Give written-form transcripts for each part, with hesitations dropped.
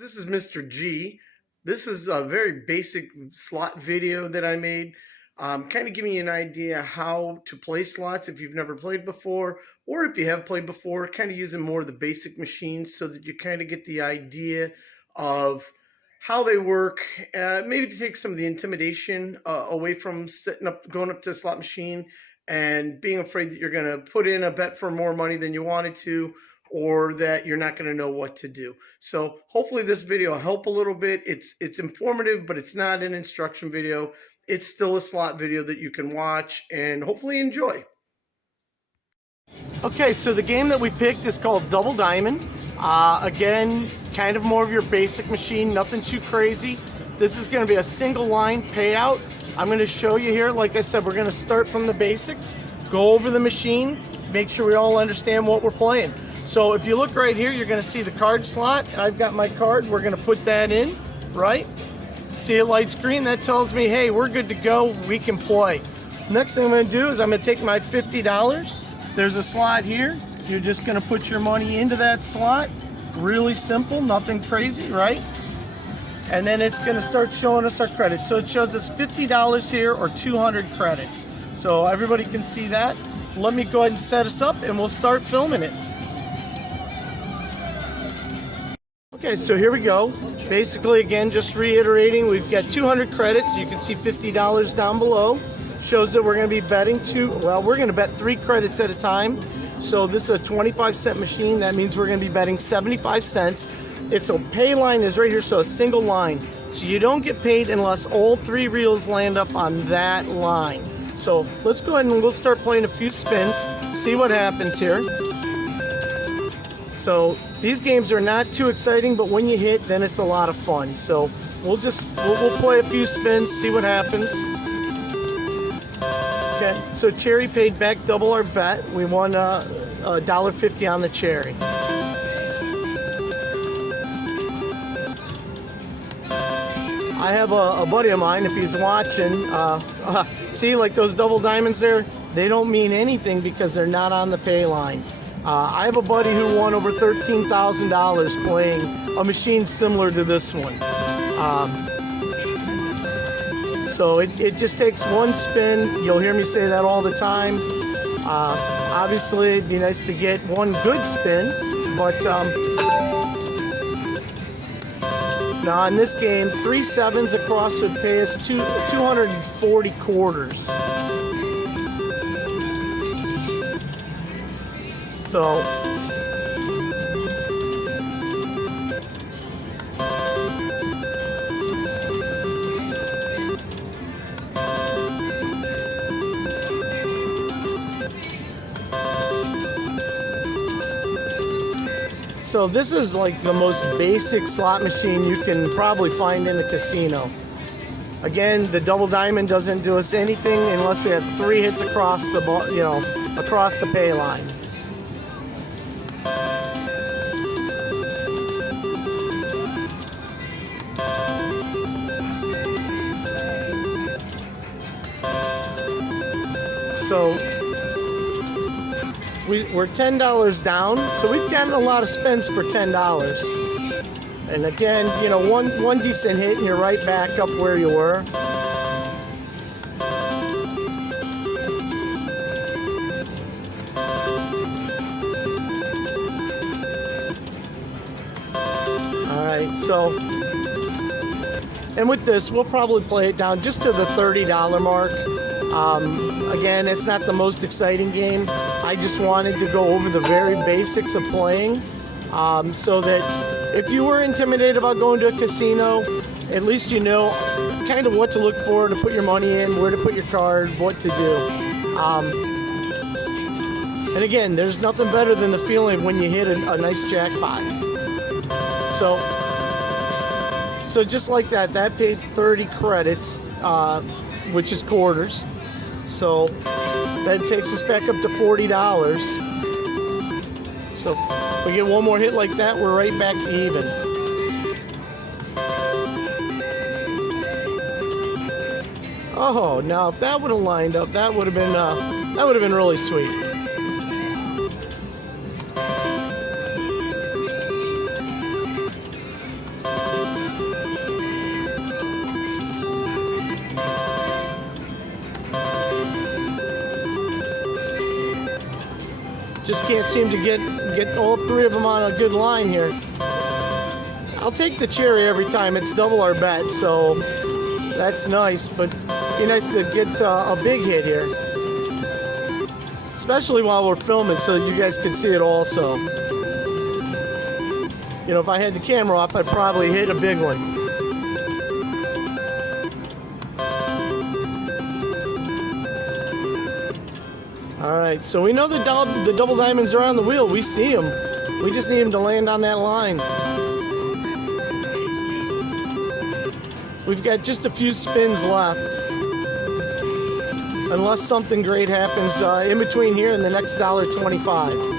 This is Mr. G. This is a very basic slot video that I made. Kind of giving you an idea how to play slots if you've never played before, or if you have played before, kind of using more of the basic machines so that you kind of get the idea of how they work, maybe to take some of the intimidation away from going up to a slot machine and being afraid that you're going to put in a bet for more money than you wanted to, or that you're not going to know what to do. So hopefully this video will help a little bit. It's informative, but it's not an instruction video. It's still a slot video that you can watch and hopefully enjoy. Okay, so the game that we picked is called Double Diamond. Again, kind of more of your basic machine, nothing too crazy. This is going to be a single line payout. I'm going to show you here. Like I said, we're going to start from the basics, go over the machine, make sure we all understand what we're playing. So if you look right here, you're going to see the card slot. I've got my card. We're going to put that in, right? See a light screen? That tells me, hey, we're good to go. We can play. Next thing I'm going to do is I'm going to take my $50. There's a slot here. You're just going to put your money into that slot. Really simple, nothing crazy, right? And then it's going to start showing us our credits. So it shows us $50 here or 200 credits. So everybody can see that. Let me go ahead and set us up and we'll start filming it. Okay, so here we go. Basically, again, just reiterating, we've got 200 credits. You can see $50 down below. Shows that we're going to be betting we're going to bet 3 credits at a time. So this is a 25-cent machine. That means we're going to be betting 75 cents. It's a pay line is right here, so a single line. So you don't get paid unless all 3 reels land up on that line. So let's go ahead and we'll start playing a few spins, see what happens here. So these games are not too exciting, but when you hit, then it's a lot of fun. So we'll play a few spins, see what happens. Okay, so Cherry paid back double our bet. We won $1.50 on the Cherry. I have a buddy of mine, if he's watching, see, like those double diamonds there, they don't mean anything because they're not on the pay line. I have a buddy who won over $13,000 playing a machine similar to this one. So it just takes one spin. You'll hear me say that all the time. Obviously, it'd be nice to get one good spin, but now in this game, 3 sevens across would pay us 240 quarters. So this is like the most basic slot machine you can probably find in the casino. Again, the double diamond doesn't do us anything unless we have 3 hits across the ball, across the pay line. So we're $10 down, so we've gotten a lot of spins for $10. And again, one decent hit and you're right back up where you were. All right, so, and with this, we'll probably play it down just to the $30 mark. Again, it's not the most exciting game. I just wanted to go over the very basics of playing, so that if you were intimidated about going to a casino, at least you know kind of what to look for to put your money in, where to put your card, what to do. And again, there's nothing better than the feeling when you hit a nice jackpot. So just like that paid 30 credits, which is quarters. So that takes us back up to $40. So we get one more hit like that, we're right back to even. Oh, now if that would have lined up, that would have been really sweet. Just can't seem to get all three of them on a good line here. I'll take the cherry every time. It's double our bet, so that's nice. But it'd be nice to get a big hit here, especially while we're filming, so that you guys can see it also. You know, if I had the camera off, I'd probably hit a big one. All right, so we know the double diamonds are on the wheel. We see them. We just need them to land on that line. We've got just a few spins left. Unless something great happens in between here and the next $1.25.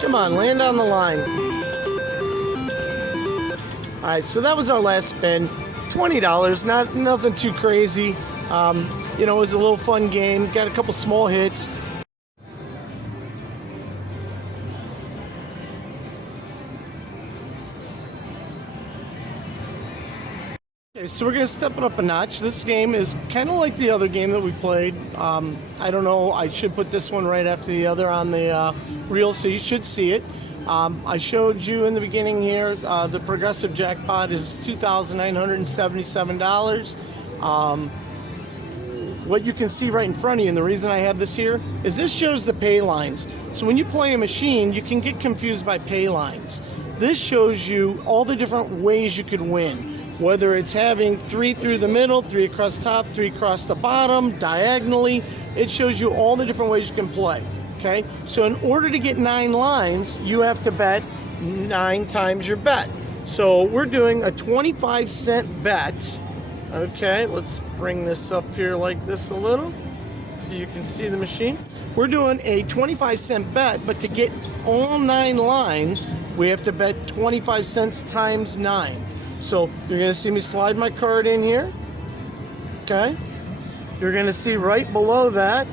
Come on, land on the line. All right, so that was our last spin. $20, nothing too crazy. You know, it was a little fun game. Got a couple small hits. Okay, so we're gonna step it up a notch. This game is kind of like the other game that we played. I don't know, I should put this one right after the other on the reel, so you should see it. I showed you in the beginning here, the progressive jackpot is $2,977. What you can see right in front of you, and the reason I have this here, is this shows the pay lines. So when you play a machine, you can get confused by pay lines. This shows you all the different ways you could win. Whether it's having 3 through the middle, 3 across top, 3 across the bottom, diagonally, it shows you all the different ways you can play. Okay, so in order to get 9 lines, you have to bet 9 times your bet. So we're doing a 25-cent bet. Okay, let's bring this up here like this a little so you can see the machine. We're doing a 25-cent bet, but to get all 9 lines, we have to bet 25 cents times 9. So you're going to see me slide my card in here. Okay, you're going to see right below that.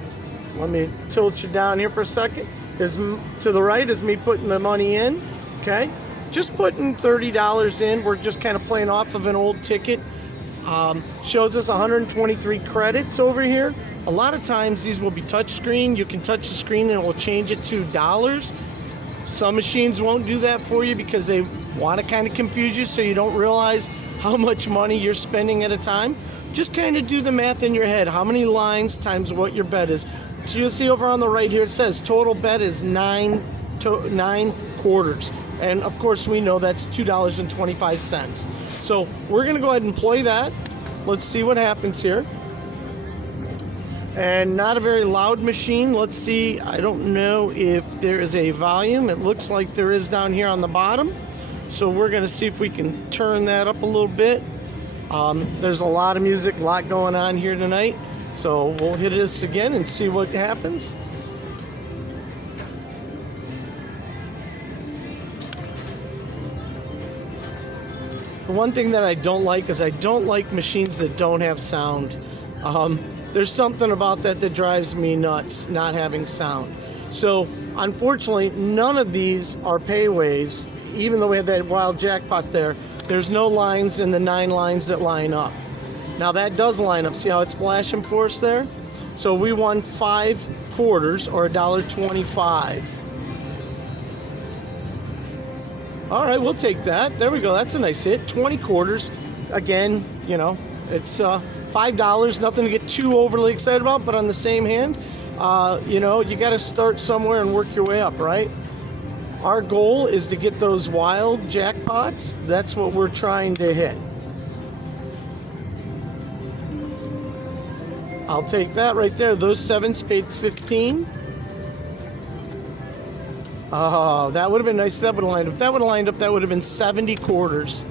Let me tilt you down here for a second. To the right is me putting the money in. Okay, just putting $30 in. We're just kind of playing off of an old ticket. Shows us 123 credits over here. A lot of times these will be touch screen. You can touch the screen and it will change it to dollars. Some machines won't do that for you because they want to kind of confuse you so you don't realize how much money you're spending at a time. Just kind of do the math in your head. How many lines times what your bet is. So you'll see over on the right here, it says total bet is 9 quarters. And of course we know that's $2.25. So we're gonna go ahead and play that. Let's see what happens here. And not a very loud machine. Let's see, I don't know if there is a volume. It looks like there is down here on the bottom. So we're gonna see if we can turn that up a little bit. There's a lot of music, a lot going on here tonight. So we'll hit this again and see what happens. The one thing that I don't like is I don't like machines that don't have sound. There's something about that drives me nuts, not having sound. So unfortunately, none of these are payways. Even though we have that wild jackpot there, there's no lines in the 9 lines that line up. Now that does line up. See how it's flashing for us there? So we won 5 quarters or $1.25. All right, we'll take that. There we go. That's a nice hit. 20 quarters. Again, you know, it's $5. Nothing to get too overly excited about, but on the same hand, you know, you got to start somewhere and work your way up, right? Our goal is to get those wild jackpots. That's what we're trying to hit. I'll take that right there. Those 7s paid 15. Oh, that would have been nice. That would have lined up. If that would have lined up, that would have been 70 quarters.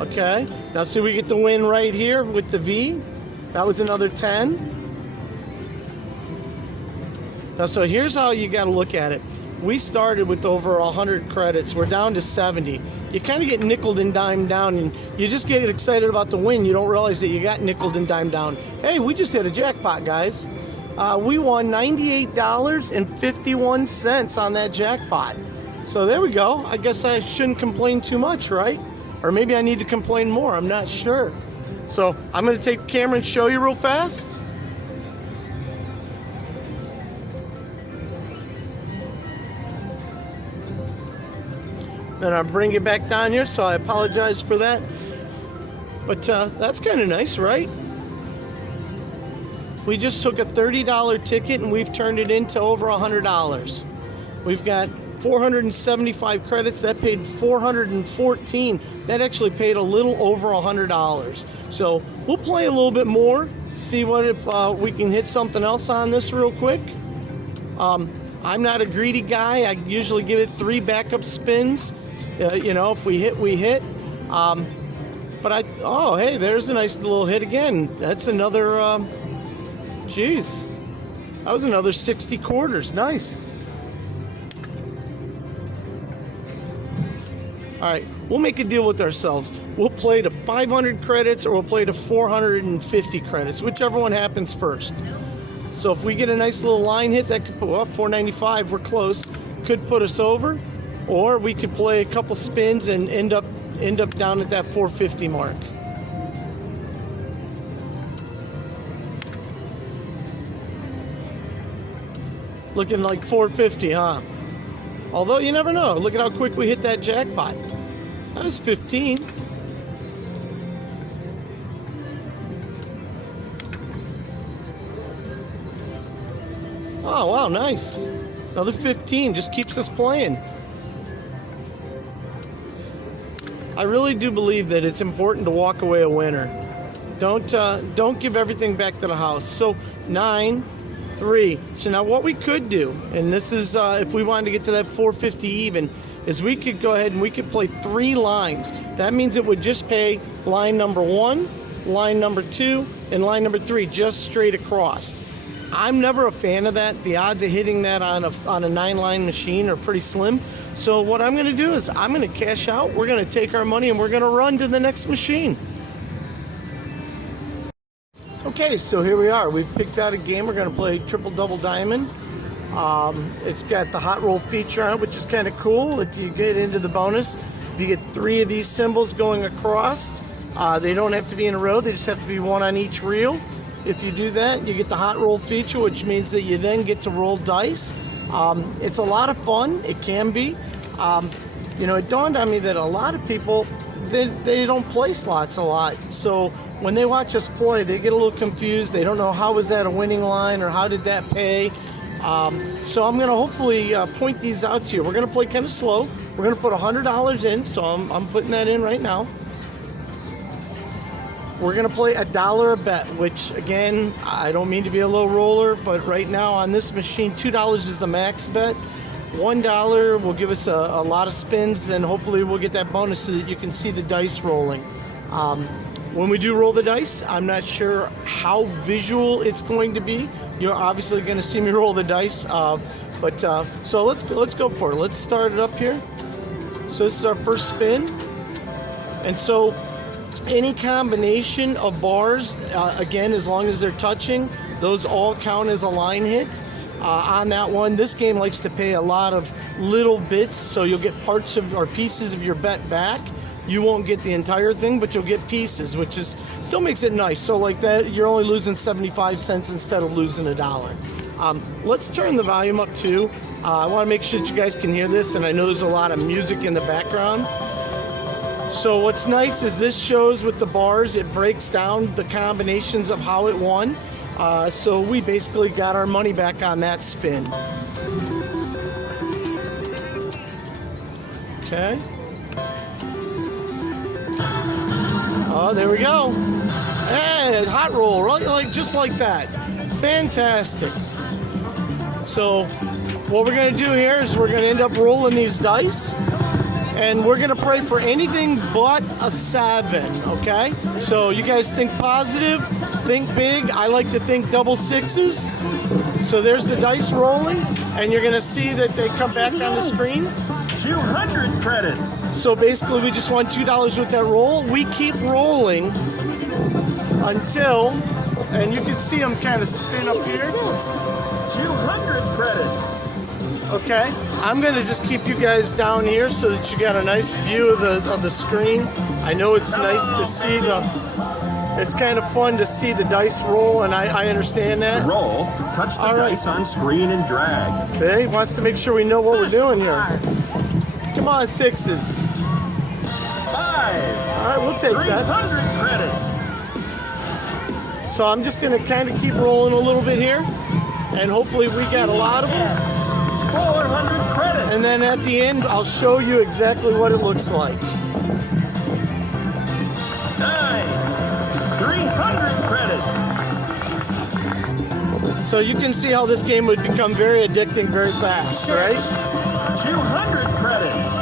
Okay. Now see, we get the win right here with the V. That was another 10. Now, so here's how you got to look at it. We started with over 100 credits. We're down to 70. You kind of get nickeled and dimed down, and you just get excited about the win. You don't realize that you got nickeled and dimed down. Hey, we just hit a jackpot, guys. We won $98.51 on that jackpot. So there we go. I guess I shouldn't complain too much, right? Or maybe I need to complain more. I'm not sure. So I'm going to take the camera and show you real fast. Then I'll bring it back down here, so I apologize for that. But that's kind of nice, right? We just took a $30 ticket and we've turned it into over $100. We've got 475 credits. That paid 414. That actually paid a little over $100. So we'll play a little bit more, see what if we can hit something else on this real quick. I'm not a greedy guy. I usually give it 3 backup spins. You know, if we hit, we hit. But oh, hey, there's a nice little hit again. That's another, geez, that was another 60 quarters. Nice. All right, we'll make a deal with ourselves. We'll play to 500 credits or we'll play to 450 credits, whichever one happens first. So if we get a nice little line hit, that could put up 495, we're close, could put us over, or we could play a couple spins and end up down at that 450 mark. Looking like 450, huh? Although you never know. Look at how quick we hit that jackpot. That was 15. Oh, wow, nice. Another 15 just keeps us playing. I really do believe that it's important to walk away a winner. Don't give everything back to the house. So 9, 3. So now what we could do, and this is if we wanted to get to that 450 even, is we could go ahead and we could play 3 lines. That means it would just pay line number 1, line number 2, and line number 3 just straight across. I'm never a fan of that. The odds of hitting that on a 9-line machine are pretty slim. So what I'm going to do is I'm going to cash out. We're going to take our money and we're going to run to the next machine. Okay, so here we are. We've picked out a game. We're going to play Triple Double Diamond. It's got the hot roll feature on it, which is kind of cool. If you get into the bonus, if you get 3 of these symbols going across, they don't have to be in a row. They just have to be 1 on each reel. If you do that, you get the hot roll feature, which means that you then get to roll dice. It's a lot of fun. It can be. You know, it dawned on me that a lot of people, they don't play slots a lot. So when they watch us play, they get a little confused. They don't know how was that a winning line or how did that pay. So I'm going to hopefully point these out to you. We're going to play kind of slow. We're going to put $100 in, so I'm putting that in right now. We're going to play $1 a bet, which, again, I don't mean to be a low roller, but right now on this machine, $2 is the max bet. $1 will give us a lot of spins, and hopefully we'll get that bonus so that you can see the dice rolling. When we do roll the dice, I'm not sure how visual it's going to be. You're obviously going to see me roll the dice, so let's go for it. Let's start it up here. So this is our first spin, and so any combination of bars, again, as long as they're touching, those all count as a line hit. On that one, this game likes to pay a lot of little bits, so you'll get parts of or pieces of your bet back. You won't get the entire thing, but you'll get pieces, which is still makes it nice. So like that, you're only losing 75 cents instead of losing $1. Let's turn the volume up too. I want to make sure that you guys can hear this, and I know there's a lot of music in the background. So what's nice is this shows with the bars, it breaks down the combinations of how it won. So we basically got our money back on that spin. Okay. Oh, there we go. Hey, hot roll, right? Like just like that. Fantastic. So what we're going to do here is we're going to end up rolling these dice. And we're going to pray for anything but a 7, okay? So you guys think positive, think big. I like to think double 6s. So there's the dice rolling, and you're going to see that they come back on the screen. 200 credits. So basically we just won $2 with that roll. We keep rolling until, and you can see them kind of spin up here. 200 credits. Okay, I'm gonna just keep you guys down here so that you got a nice view of the screen. I know it's nice to see it's kind of fun to see the dice roll, and I understand that. To roll, touch the dice on screen and drag. See, wants to make sure we know what we're doing here. Come on, sixes. 5. All right, we'll take that. 300 credits. So I'm just gonna kind of keep rolling a little bit here, and hopefully we got a lot of them. 400 credits. And then at the end, I'll show you exactly what it looks like. 9. 300 credits. So you can see how this game would become very addicting very fast, right? 200 credits.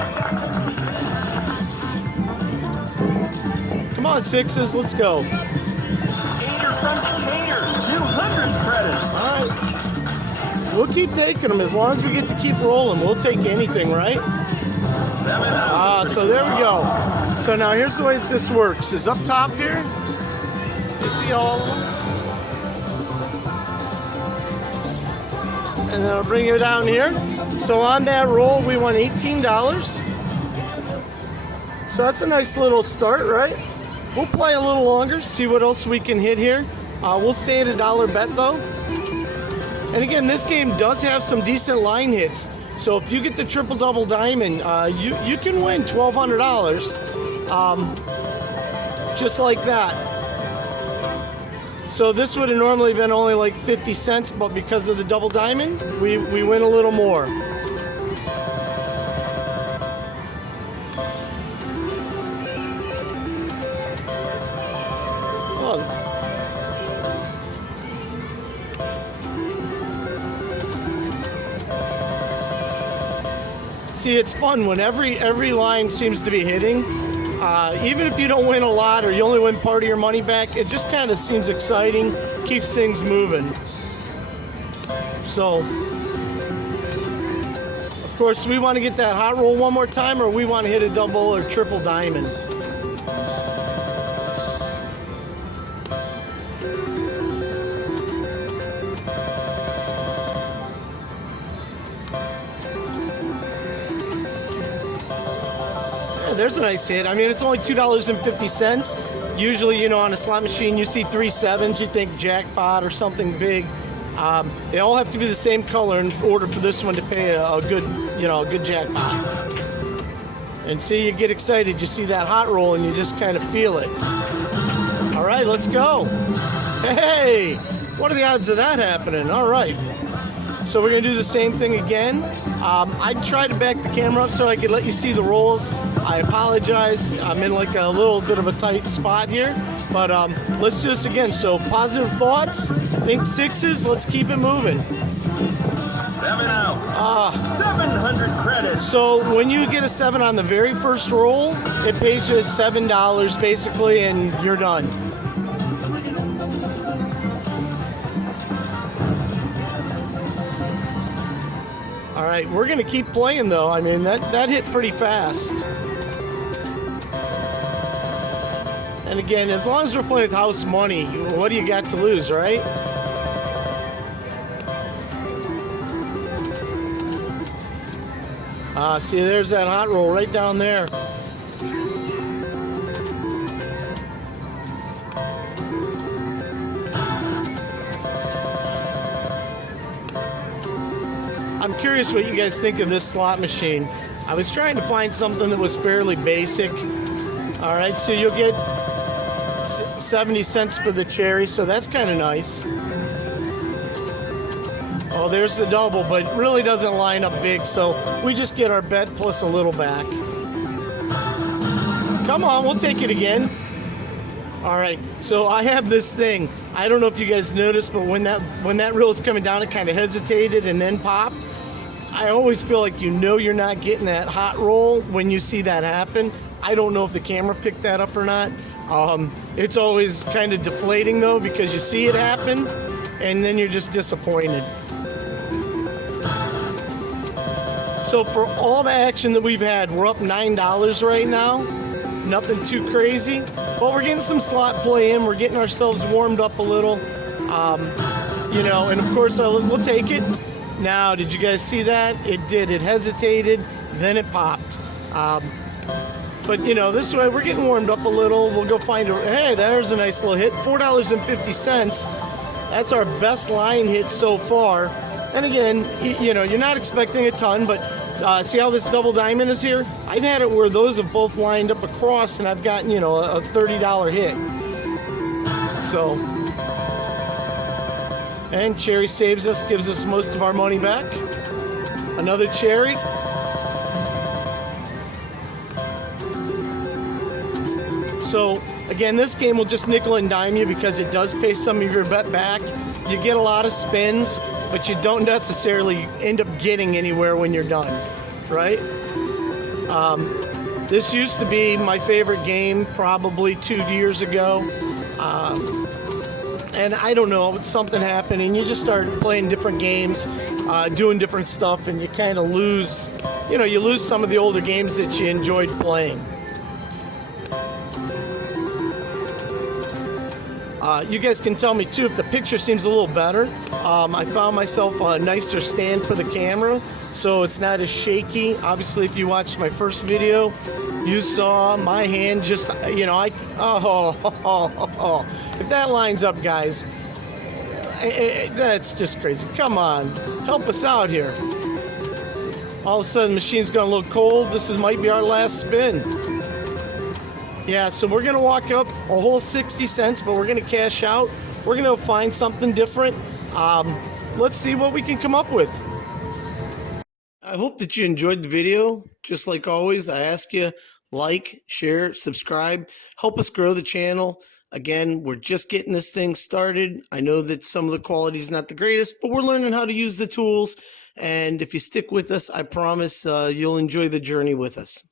Come on, sixes, let's go. Gator from Decatur. 200 credits. All right. We'll keep taking them as long as we get to keep rolling. We'll take anything, right? 7,000. So there we go. So now here's the way that this works. Is up top here. You see all of them? And then I'll bring it down here. So on that roll, we won $18. So that's a nice little start, right? We'll play a little longer, see what else we can hit here. We'll stay at $1 bet though. And again, this game does have some decent line hits. So if you get the triple double diamond, you can win $1,200, just like that. So this would have normally been only like 50 cents, but because of the double diamond, we win a little more. Oh. See, it's fun when every line seems to be hitting. Even if you don't win a lot or you only win part of your money back, it just kind of seems exciting, keeps things moving. So, of course, we want to get that hot roll one more time, or we want to hit a double or triple diamond. There's a nice hit. I mean, it's only $2.50. Usually, on a slot machine, you see 3 sevens, you think jackpot or something big. They all have to be the same color in order for this one to pay a good, a good jackpot. And see, you get excited. You see that hot roll, and you just kind of feel it. All right, let's go. Hey, what are the odds of that happening? All right. So we're gonna do the same thing again. I tried to back the camera up so I could let you see the rolls. I apologize. I'm in like a little bit of a tight spot here, but let's do this again. So positive thoughts, think sixes, let's keep it moving. 7 out. 700 credits. So when you get a 7 on the very first roll, it pays you $7 basically, and you're done. All right, we're gonna keep playing though. I mean, that hit pretty fast. And again, as long as we're playing with house money, what do you got to lose, right? See, there's that hot roll right down there. I'm curious what you guys think of this slot machine. I was trying to find something that was fairly basic. All right, so you'll get 70 cents for the cherry, so that's kind of nice. Oh, there's the double, but really doesn't line up big, so we just get our bet plus a little back. Come on, we'll take it again. All right, so I have this thing. I don't know if you guys noticed, but when that reel is coming down, it kind of hesitated and then popped. I always feel like you're not getting that hot roll when you see that happen. I don't know if the camera picked that up or not. It's always kind of deflating though, because you see it happen and then you're just disappointed. So for all the action that we've had, we're up $9 right now. Nothing too crazy, but we're getting some slot play in. We're getting ourselves warmed up a little, and of course we'll take it. Now, did you guys see that? It did. It hesitated, then it popped. But you know, this way we're getting warmed up a little. We'll go find a. Hey, there's a nice little hit. $4.50. That's our best line hit so far. And again, you know, you're not expecting a ton, but see how this double diamond is here? I've had it where those have both lined up across, and I've gotten, you know, a $30 hit. So, and cherry saves us, gives us most of our money back. Another cherry. So again, this game will just nickel and dime you because it does pay some of your bet back. You get a lot of spins, but you don't necessarily end up getting anywhere when you're done, right? This used to be my favorite game probably 2 years ago. And I don't know, something happened and you just start playing different games, doing different stuff, and you kind of lose, you know, you lose some of the older games that you enjoyed playing. You guys can tell me too if the picture seems a little better. I found myself a nicer stand for the camera, so it's not as shaky. Obviously, if you watched my first video, you saw my hand just, you know, if that lines up, guys, that's just crazy. Come on, help us out here. All of a sudden, the machine's gonna look cold. This might be our last spin. Yeah, so we're gonna walk up a whole 60 cents, but we're gonna cash out. We're gonna find something different. Let's see what we can come up with. I hope that you enjoyed the video. Just like always, I ask you, like, share, subscribe, help us grow the channel. Again, we're just getting this thing started. I know that some of the quality is not the greatest, but we're learning how to use the tools. And if you stick with us, I promise you'll enjoy the journey with us.